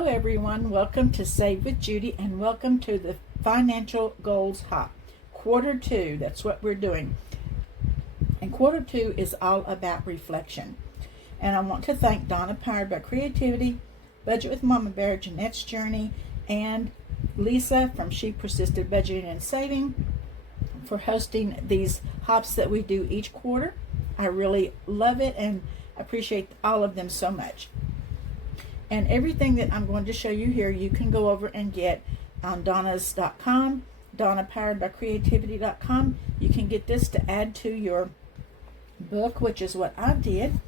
Hello everyone, welcome to Save with Judy and welcome to the Financial Goals Hop. Quarter 2, that's what we're doing. And quarter 2 is all about reflection. And I want to thank Donna, Powered by Creativity, Budget with Mama Bear, Jeanette's Journey, and Lisa from She Persisted Budgeting and Saving for hosting these hops that we do each quarter. I really love it and appreciate all of them so much. And everything that I'm going to show you here, you can go over and get on donnas.com, donnapoweredbycreativity.com. You can get this to add to your book, which is what I did.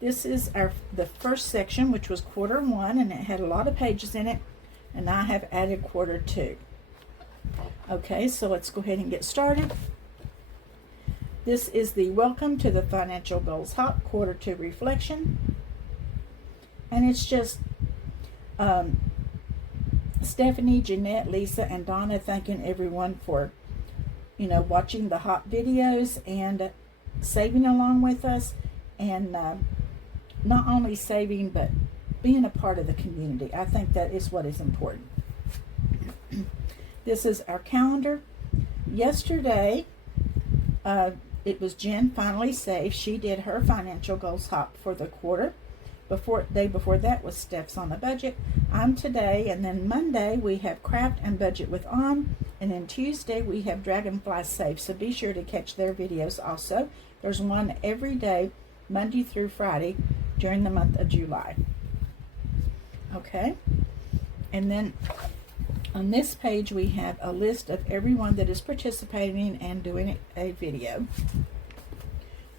This is the first section, which was quarter 1, and it had a lot of pages in it, and I have added quarter 2. Okay, so let's go ahead and get started. This is the Welcome to the Financial Goals Hop Quarter 2 Reflection. And it's just Stephanie, Jeanette, Lisa, and Donna thanking everyone for, watching the hot videos and saving along with us, and not only saving, but being a part of the community. I think that is what is important. This is our calendar. Yesterday, it was Jen finally saved. She did her financial goals hop for the quarter. Day before that was Steph's on the budget. I'm today, and then Monday we have Craft and Budget with On, and then Tuesday we have Dragonfly Save. So be sure to catch their videos also. There's one every day, Monday through Friday, during the month of July. Okay, and then on this page we have a list of everyone that is participating and doing a video.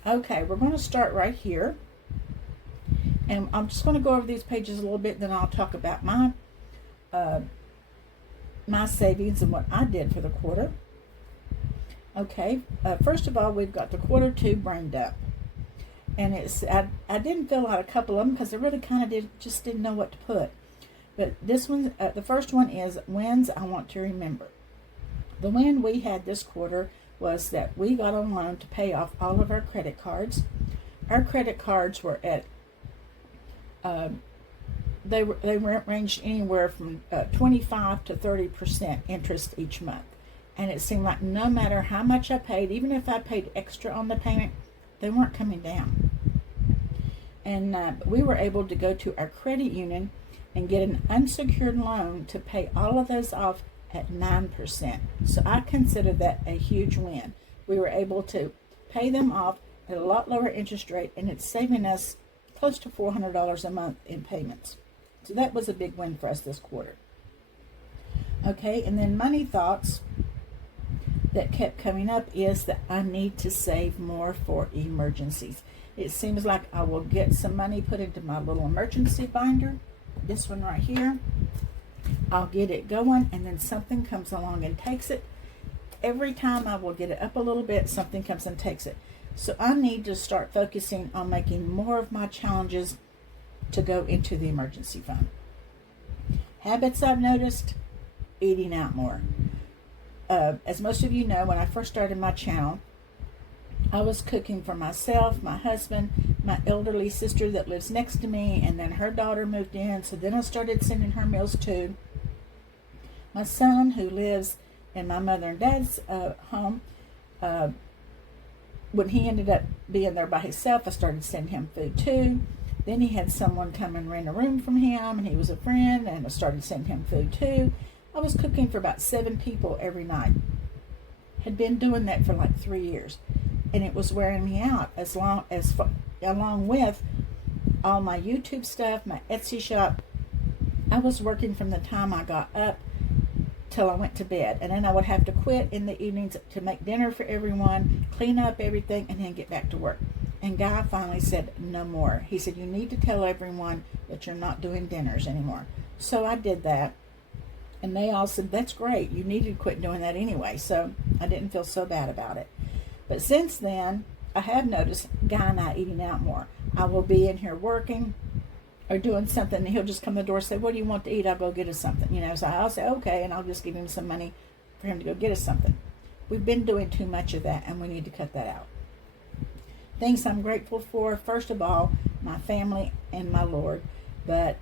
Okay, we're going to start right here. And I'm just going to go over these pages a little bit, then I'll talk about my savings and what I did for the quarter. Okay, first of all, we've got the quarter 2 brain dump. And I didn't fill out a couple of them because I really kind of just didn't know what to put. But this one, the first one is wins I want to remember. The win we had this quarter was that we got a loan to pay off all of our credit cards. Our credit cards were at they ranged anywhere from 25 to 30% interest each month, and it seemed like no matter how much I paid, even if I paid extra on the payment, they weren't coming down. And we were able to go to our credit union and get an unsecured loan to pay all of those off at 9%. So I consider that a huge win. We were able to pay them off at a lot lower interest rate, and it's saving us close to $400 a month in payments. So that was a big win for us this quarter. Okay, and then money thoughts that kept coming up is that I need to save more for emergencies. It seems like I will get some money put into my little emergency binder, this one right here. I'll get it going, and then something comes along and takes it. Every time I will get it up a little bit, something comes and takes it. So I need to start focusing on making more of my challenges to go into the emergency fund. Habits I've noticed: eating out more. As most of you know, when I first started my channel, I was cooking for myself, my husband, my elderly sister that lives next to me, and then her daughter moved in, so then I started sending her meals too. My son, who lives in my mother and dad's home, when he ended up being there by himself, I started sending him food too. Then he had someone come and rent a room from him, and he was a friend, and I started sending him food too. I was cooking for about 7 people every night. Had been doing that for like 3 years, and it was wearing me out, along with all my YouTube stuff, my Etsy shop. I was working from the time I got up till I went to bed, and then I would have to quit in the evenings to make dinner for everyone, clean up everything, and then get back to work. And Guy finally said no more. He said, you need to tell everyone that you're not doing dinners anymore. So I did that, and they all said, that's great, you need to quit doing that anyway. So I didn't feel so bad about it. But since then, I have noticed Guy and I eating out more. I will be in here working or doing something, and he'll just come to the door and say, what do you want to eat? I'll go get us something. So I'll say, okay, and I'll just give him some money for him to go get us something. We've been doing too much of that, and we need to cut that out. Things I'm grateful for: first of all, my family and my Lord. But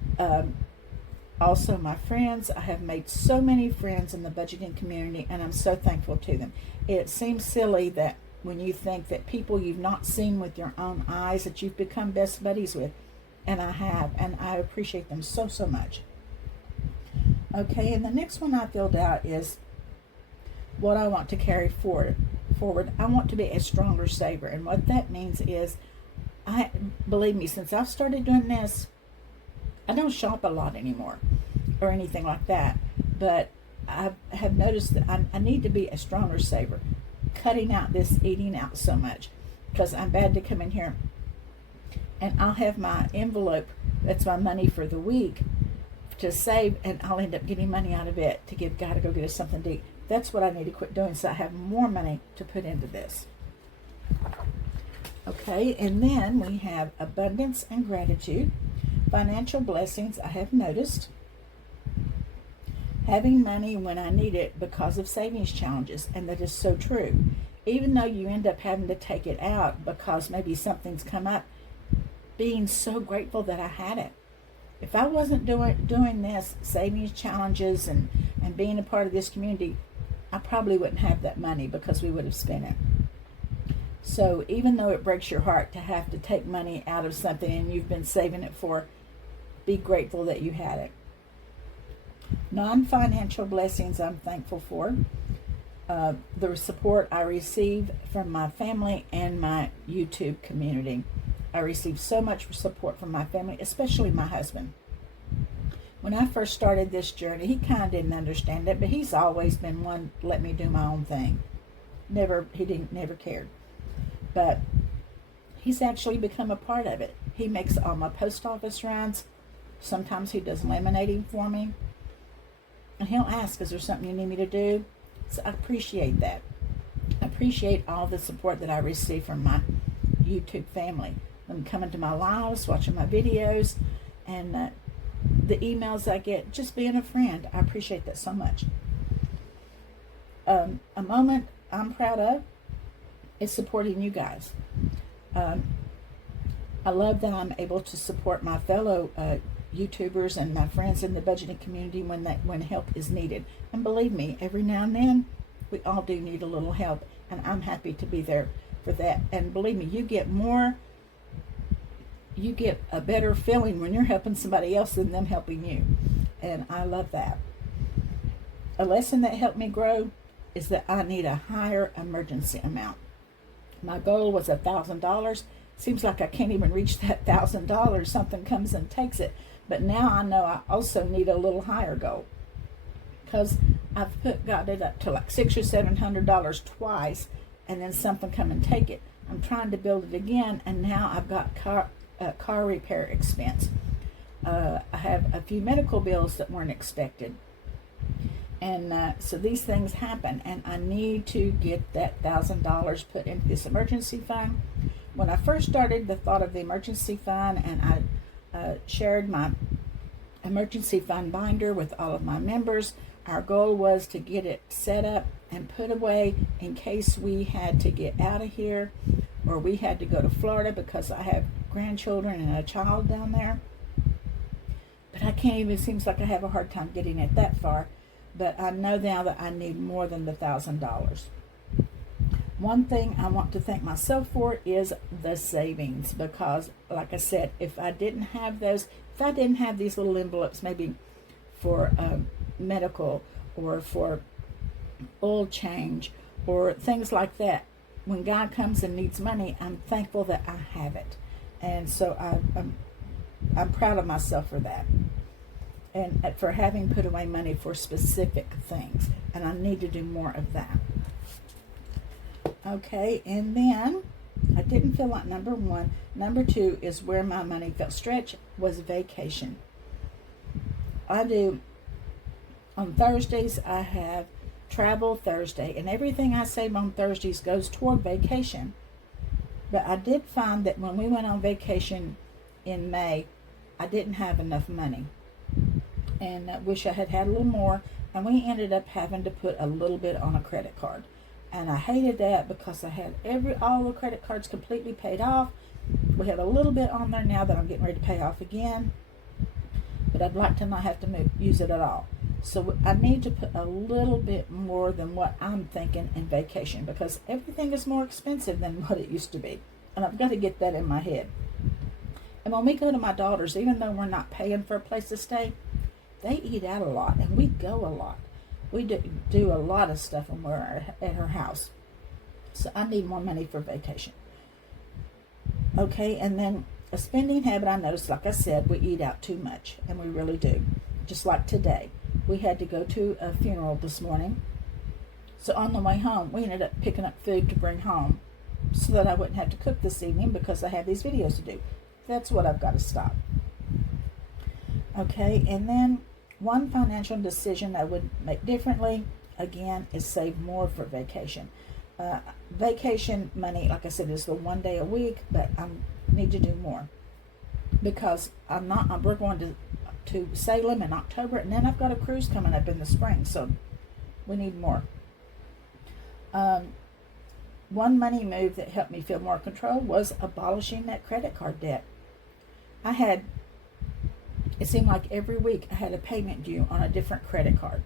Also, my friends, I have made so many friends in the budgeting community, and I'm so thankful to them. It seems silly that when you think that people you've not seen with your own eyes that you've become best buddies with, and I have, and I appreciate them so, so much. Okay, and the next one I filled out is what I want to carry forward. I want to be a stronger saver, and what that means is, believe me, since I've started doing this, I don't shop a lot anymore or anything like that, but I have noticed that I need to be a stronger saver, cutting out this eating out so much, because I'm bad to come in here and I'll have my envelope, that's my money for the week, to save, and I'll end up getting money out of it to give God to go get us something to eat. That's what I need to quit doing, so I have more money to put into this. Okay, and then we have abundance and gratitude. Financial blessings, I have noticed. Having money when I need it because of savings challenges, and that is so true. Even though you end up having to take it out because maybe something's come up, being so grateful that I had it. If I wasn't doing this, savings challenges and being a part of this community, I probably wouldn't have that money because we would have spent it. So even though it breaks your heart to have to take money out of something and you've been saving it for, be grateful that you had it. Non-financial blessings I'm thankful for. The support I receive from my family and my YouTube community. I receive so much support from my family, especially my husband. When I first started this journey, he kind of didn't understand it, but he's always been one to let me do my own thing. Never cared. But he's actually become a part of it. He makes all my post office runs. Sometimes he does laminating for me. And he'll ask, is there something you need me to do? So I appreciate that. I appreciate all the support that I receive from my YouTube family. Them coming to my lives, watching my videos, and the emails I get, just being a friend. I appreciate that so much. A moment I'm proud of is supporting you guys. I love that I'm able to support my fellow YouTubers and my friends in the budgeting community when help is needed. And believe me, every now and then we all do need a little help, and I'm happy to be there for that. And believe me, you get a better feeling when you're helping somebody else than them helping you, and I love that. A lesson that helped me grow is that I need a higher emergency amount. My goal was $1,000. Seems like I can't even reach that $1,000. Something comes and takes it. But now I know I also need a little higher goal, because I've got it up to like $600 or $700 twice, and then something come and take it. I'm trying to build it again, and now I've got car repair expense. I have a few medical bills that weren't expected. And so these things happen, and I need to get that $1,000 put into this emergency fund. When I first started the thought of the emergency fund, and I shared my emergency fund binder with all of my members, our goal was to get it set up and put away in case we had to get out of here, or we had to go to Florida, because I have grandchildren and a child down there. But I can't even, seems like I have a hard time getting it that far. But I know now that I need more than the $1,000. One thing I want to thank myself for is the savings, because like I said, if I didn't have these little envelopes, maybe for medical or for oil change or things like that, when God comes and needs money, I'm thankful that I have it. And so I'm proud of myself for that, and for having put away money for specific things, and I need to do more of that. Okay, and then I didn't fill out number 1. Number 2 is where my money felt stretched, was vacation. I do, on Thursdays I have Travel Thursday, and everything I save on Thursdays goes toward vacation. But I did find that when we went on vacation in May, I didn't have enough money, and I wish I had had a little more, and we ended up having to put a little bit on a credit card. And I hated that, because I had all the credit cards completely paid off. We have a little bit on there now that I'm getting ready to pay off again. But but I'd like to not have to use it at all. So I need to put a little bit more than what I'm thinking in vacation, because everything is more expensive than what it used to be. And I've got to get that in my head. And when we go to my daughter's, even though we're not paying for a place to stay, they eat out a lot and we go a lot. We do a lot of stuff when we're at her house. So I need more money for vacation. Okay, and then a spending habit I noticed, like I said, we eat out too much, and we really do. Just like today. We had to go to a funeral this morning. So on the way home, we ended up picking up food to bring home so that I wouldn't have to cook this evening because I have these videos to do. That's what I've got to stop. Okay, and then one financial decision I would make differently, again, is save more for vacation. Vacation money, like I said, is the 1 day a week, but I need to do more because we're going to Salem in October, and then I've got a cruise coming up in the spring, so we need more. One money move that helped me feel more control was abolishing that credit card debt. It seemed like every week I had a payment due on a different credit card.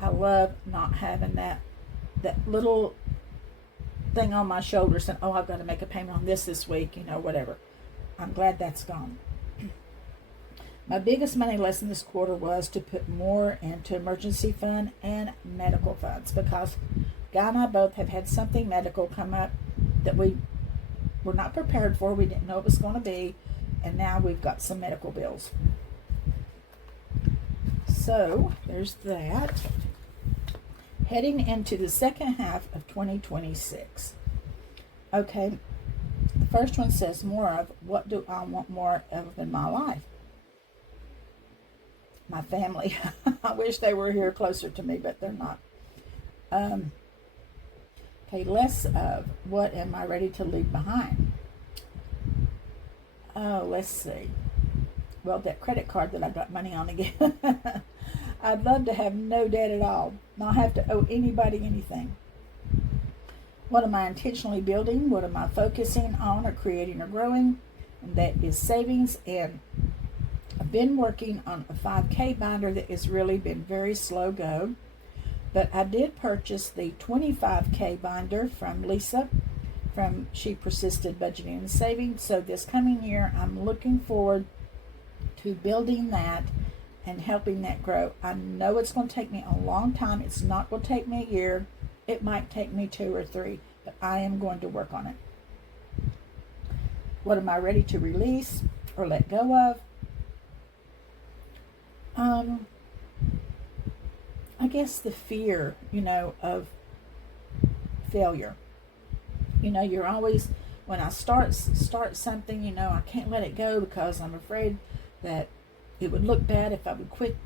I love not having that little thing on my shoulder saying, oh, I've got to make a payment on this week, whatever. I'm glad that's gone. My biggest money lesson this quarter was to put more into emergency fund and medical funds, because Guy and I both have had something medical come up that we were not prepared for. We didn't know it was going to be, and now we've got some medical bills. So there's that. Heading into the second half of 2026. Okay, the first one says more of, what do I want more of in my life? My family. I wish they were here closer to me, but they're not. Okay, less of, what am I ready to leave behind? Oh, let's see. Well, that credit card that I got money on again. I'd love to have no debt at all, not have to owe anybody anything. What am I intentionally building? What am I focusing on or creating or growing? And that is savings. And I've been working on a 5K binder that has really been very slow go. But I did purchase the 25K binder from Lisa from She Persisted Budgeting and Saving. So this coming year, I'm looking forward to building that and helping that grow. I know it's going to take me a long time. It's not going to take me a year. It might take me 2 or 3, but I am going to work on it. What am I ready to release or let go of? I guess the fear, of failure. You're always, when I start something, I can't let it go because I'm afraid that it would look bad if I would quit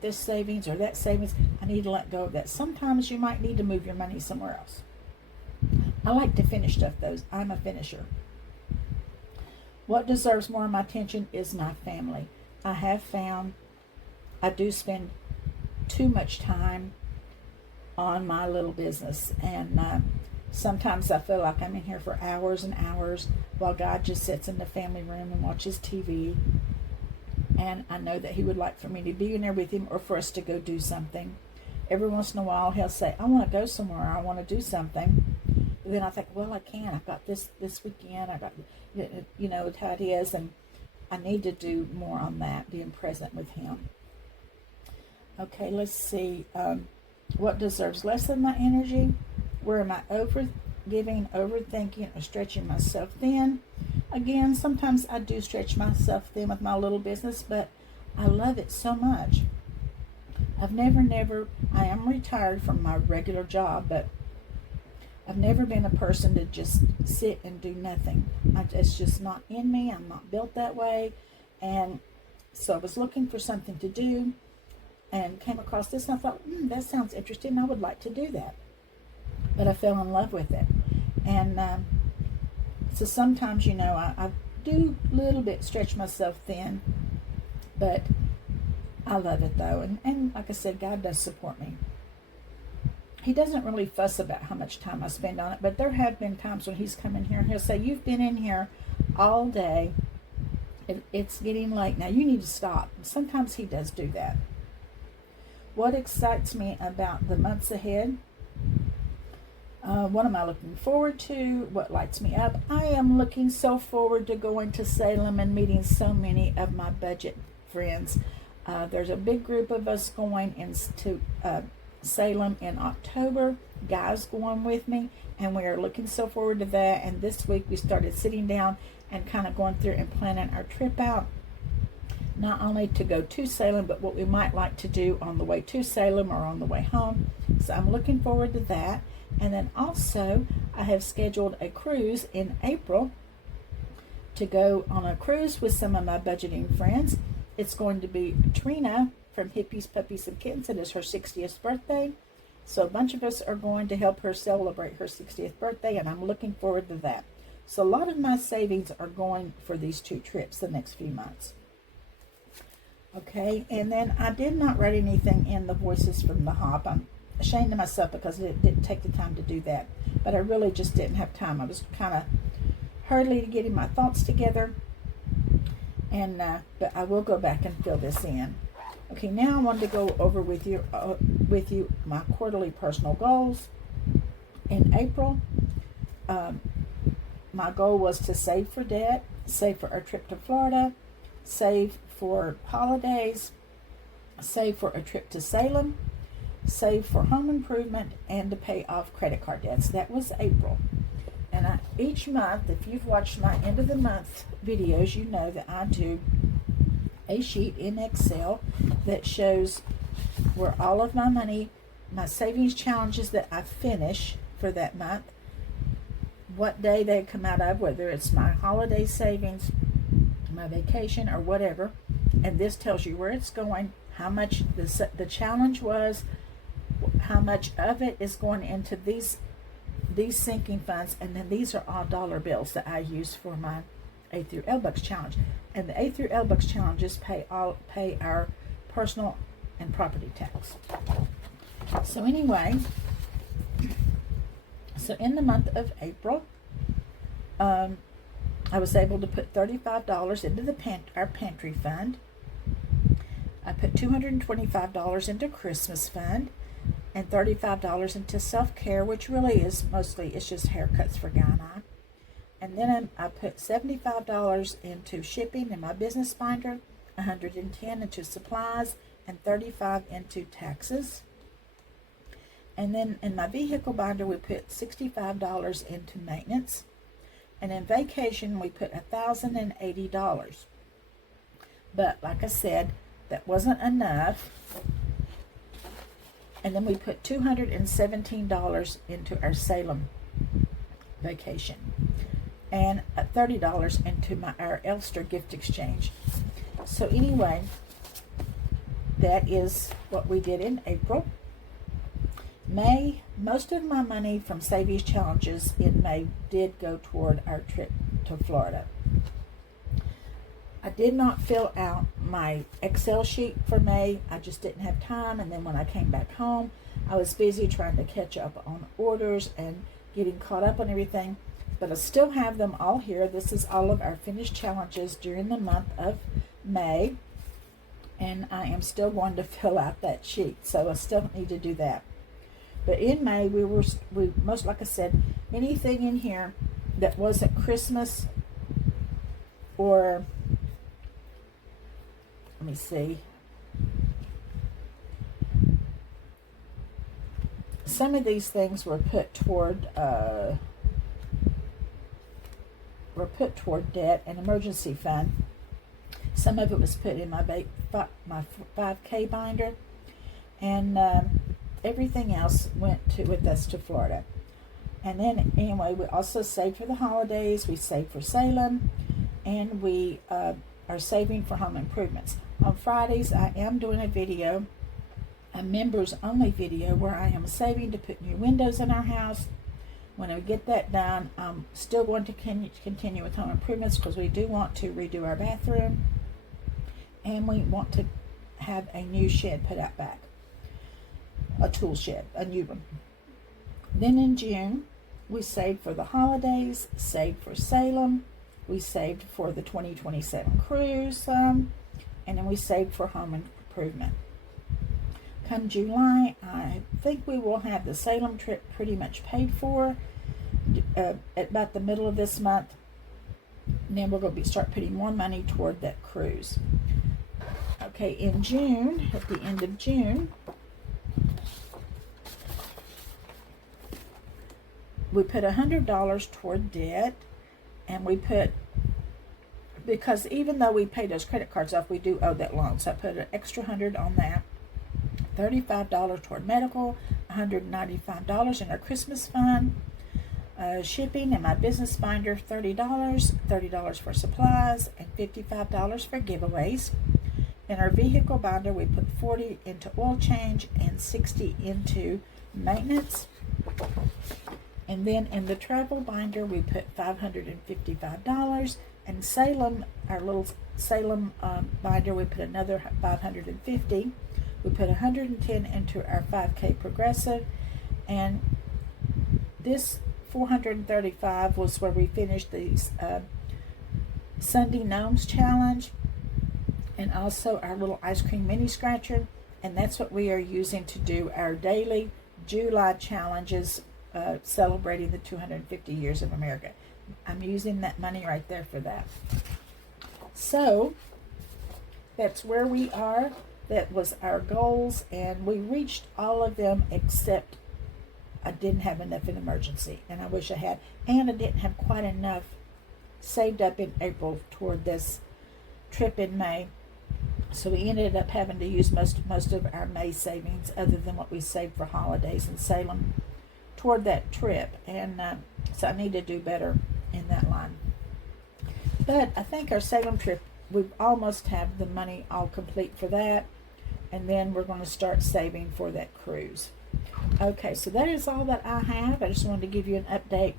this savings or that savings. I need to let go of that. Sometimes you might need to move your money somewhere else. I like to finish stuff, though. I'm a finisher. What deserves more of my attention is my family. I have found I do spend too much time on my little business, and sometimes I feel like I'm in here for hours and hours while God just sits in the family room and watches TV. And I know that he would like for me to be in there with him, or for us to go do something. Every once in a while he'll say, I want to go somewhere, I want to do something. But then I think, well, I can't. I've got this weekend. I got, how it is. And I need to do more on that, being present with him. Okay, let's see. What deserves less of my energy? Where am I overgiving, overthinking, or stretching myself thin? Again, sometimes I do stretch myself thin with my little business, but I love it so much. I am retired from my regular job, but I've never been a person to just sit and do nothing. It's just not in me. I'm not built that way. And so I was looking for something to do and came across this, and I thought, that sounds interesting. I would like to do that. But I fell in love with it. And so sometimes, I do a little bit stretch myself thin, but I love it though. And like I said, God does support me. He doesn't really fuss about how much time I spend on it, but there have been times when he's come in here and he'll say, you've been in here all day It's getting late now. You need to stop. Sometimes he does do that. What excites me about the months ahead? What am I looking forward to? What lights me up? I am looking so forward to going to Salem and meeting so many of my budget friends. There's a big group of us going into Salem in October. Guys going with me, and we are looking so forward to that. And this week we started sitting down and kind of going through and planning our trip out, not only to go to Salem, but what we might like to do on the way to Salem or on the way home. So I'm looking forward to that. And then also I have scheduled a cruise in April to go on a cruise with some of my budgeting friends. It's going to be Trina from Hippies, Puppies, and Kittens. It is her 60th birthday. So a bunch of us are going to help her celebrate her 60th birthday, and I'm looking forward to that. So a lot of my savings are going for these 2 trips the next few months. Okay, and then I did not write anything in the Voices from the Hop. I'm ashamed of myself because it didn't take the time to do that. But I really just didn't have time. I was kind of hurriedly getting my thoughts together. And but I will go back and fill this in. Okay, now I wanted to go over with you my quarterly personal goals. In April, my goal was to save for debt, save for our trip to Florida, save for holidays, save for a trip to Salem, save for home improvement, and to pay off credit card debts. That was April. And each month, if you've watched my end of the month videos, you know that I do a sheet in Excel that shows where all of my money, my savings challenges that I finish for that month, what day they come out of, whether it's my holiday savings, my vacation, or whatever. And this tells you where it's going, how much the challenge was, how much of it is going into these sinking funds, and then these are all dollar bills that I use for my A through L Bucks challenge. And the A through L Bucks challenges pay our personal and property tax. So anyway, so in the month of April, I was able to put $35 into our pantry fund. I put $225 into Christmas fund, and $35 into self-care, which really is mostly, it's just haircuts for Guy and I. And then I put $75 into shipping in my business binder, $110 into supplies, and $35 into taxes. And then in my vehicle binder, we put $65 into maintenance. And in vacation, we put $1,080. But like I said, that wasn't enough. And then we put $217 into our Salem vacation, and $30 into our Elster gift exchange. So anyway, that is what we did in April. May, most of my money from savings challenges in May did go toward our trip to Florida. I did not fill out my Excel sheet for May. I just didn't have time. And then when I came back home, I was busy trying to catch up on orders and getting caught up on everything. But I still have them all here. This is all of our finished challenges during the month of May. And I am still going to fill out that sheet. So I still need to do that. But in May, we most, like I said, anything in here that wasn't Christmas or, let me see, some of these things were put toward debt and emergency fund. Some of it was put in my 5K binder, and everything else went with us to Florida. And then anyway, we also saved for the holidays, we saved for Salem, and we are saving for home improvements. On Fridays, I am doing a video, a members only video, where I am saving to put new windows in our house. When I get that done, I'm still going to continue with home improvements because we do want to redo our bathroom, and we want to have a new shed put out back. A tool shed, a new one. Then in June, we saved for the holidays, saved for Salem, We saved for the 2027 cruise some, and then we saved for home improvement. Come July, I think we will have the Salem trip pretty much paid for at about the middle of this month. And then we're going to start putting more money toward that cruise. Okay, in June, at the end of June, we put $100 toward debt, and we put, because even though we paid those credit cards off, we do owe that loan. So I put an extra $100 on that. $35 toward medical, $195 in our Christmas fund, shipping and my business binder, $30 for supplies, and $55 for giveaways. In our vehicle binder, we put $40 into oil change and $60 into maintenance. And then in the travel binder, we put $555. And Salem, our little Salem binder, we put another $550. We put $110 into our 5K progressive. And this $435 was where we finished the Sunday Gnomes Challenge, and also our little ice cream mini scratcher. And that's what we are using to do our daily July challenges, celebrating the 250 years of America. I'm using that money right there for that. So that's where we are. That was our goals, and we reached all of them except I didn't have enough in emergency, and I wish I had. And I didn't have quite enough saved up in April toward this trip in May. So we ended up having to use most of our May savings, other than what we saved for holidays in Salem, toward that trip. And so I need to do better in that line. But I think our Salem trip, we almost have the money all complete for that. And then we're going to start saving for that cruise. Okay, so that is all that I have. I just wanted to give you an update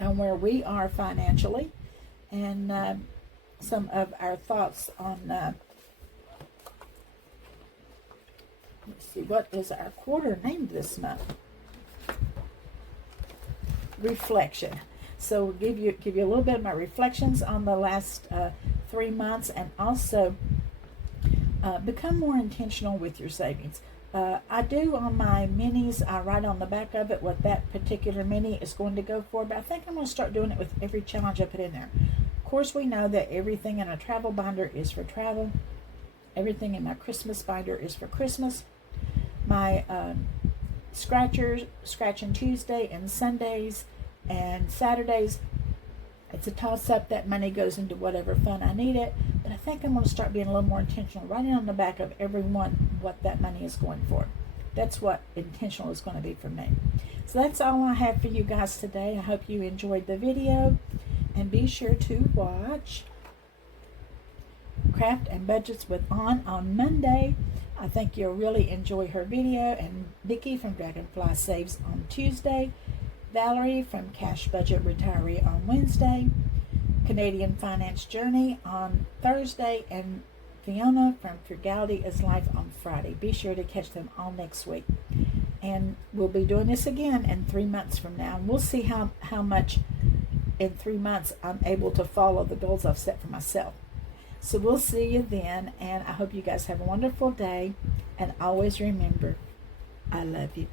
on where we are financially, and some of our thoughts on, let's see, what is our quarter named this month? Reflection. So we'll give you a little bit of my reflections on the last 3 months, and also become more intentional with your savings. I do on my minis, I write on the back of it what that particular mini is going to go for, but I think I'm going to start doing it with every challenge I put in there. Of course, we know that everything in a travel binder is for travel. Everything in my Christmas binder is for Christmas. My scratching Tuesday and Sundays and Saturdays, it's a toss-up. That money goes into whatever fund I need it. But I think I'm going to start being a little more intentional, writing on the back of every one what that money is going for. That's what intentional is going to be for me. So that's all I have for you guys today. I hope you enjoyed the video. And be sure to watch Craft and Budgets with on Monday. I think you'll really enjoy her video. And Vicki from Dragonfly Saves on Tuesday. Valerie from Cash Budget Retiree on Wednesday, Canadian Finance Journey on Thursday, and Fiona from Frugality is Life on Friday. Be sure to catch them all next week. And we'll be doing this again in 3 months from now. And we'll see how much in 3 months I'm able to follow the goals I've set for myself. So we'll see you then, and I hope you guys have a wonderful day. And always remember, I love you.